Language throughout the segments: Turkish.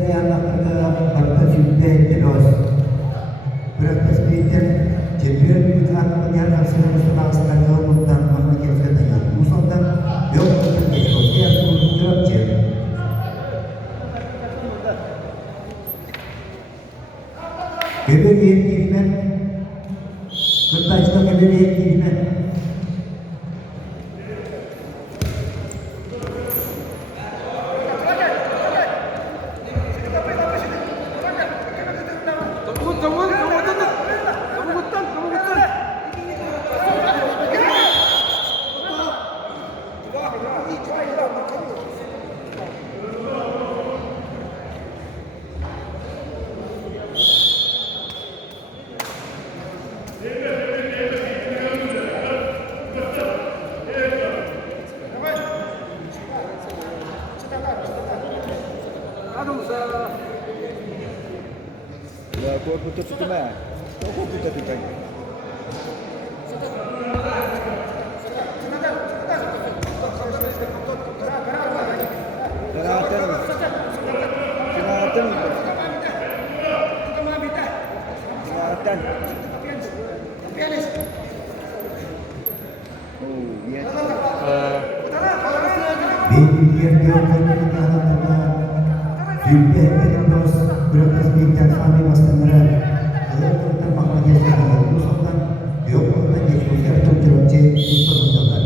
di anak berkesimpulan terus. Berkesimpulan Jibril iklan penyiar hasil nasional sekalian untuk mengakhiri katanya. Musuhkan yok untuk sosial kultur jen. Gebeliğin girmen, kırtaçta gebeliğin girmen. Ya, aku putus itu mah. Aku putus itu. Biar dia terus berkesimpulan sampai mas tenggelam. Kalau kita pakai jasa musuhkan yok untuk sosial kultur jen untuk menjaga.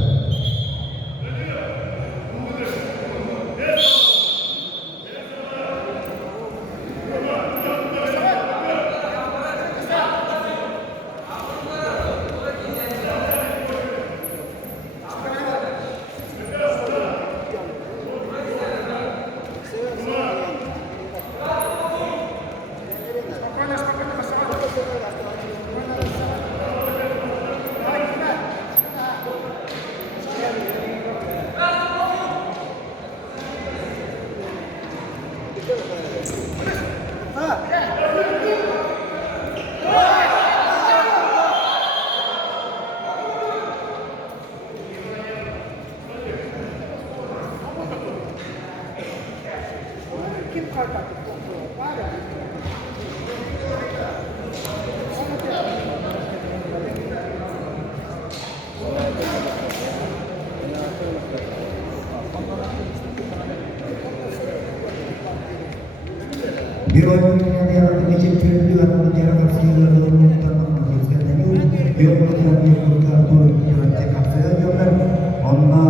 Biro yang diciptakan juga menjadi hasil untuk menghasilkan itu. Biro yang dilakukan untuk cekap saya juga karena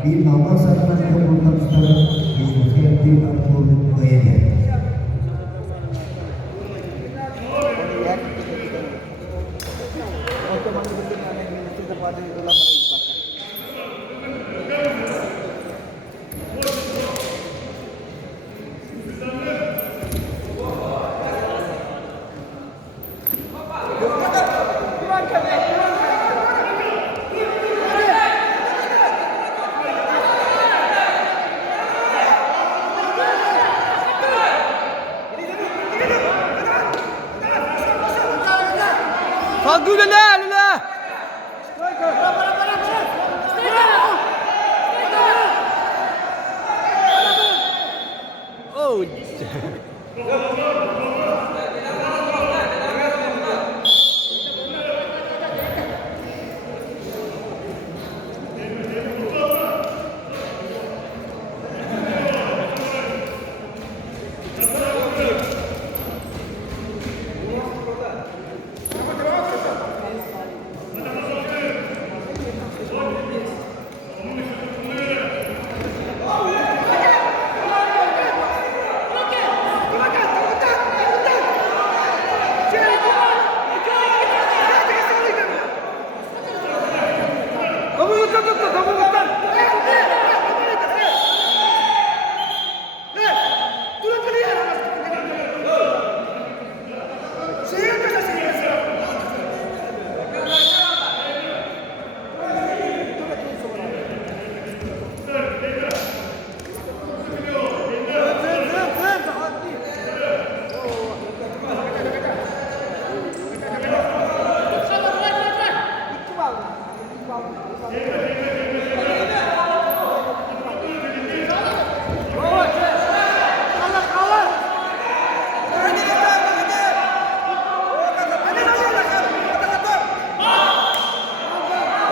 di nomor satu untuk setelah diskusi di atur kayaknya. Kalkın lan lan. Oh.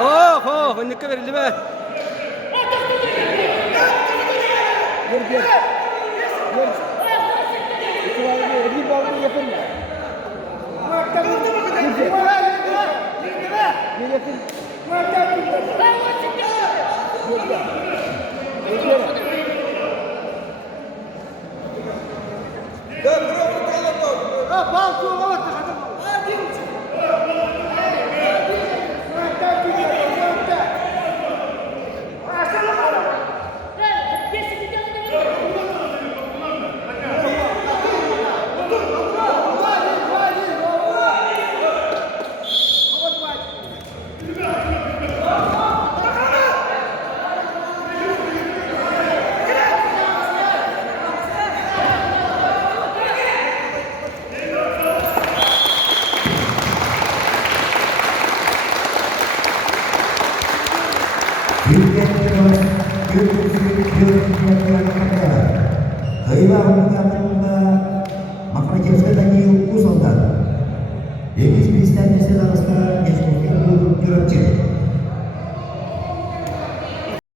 Oh, oh, önlükle verildi be. Bir. İki var bir. Bir bal bir yapın mı? Bir yapın. Dengiz Bizden Mesele arasında geçmişte bu görüntü.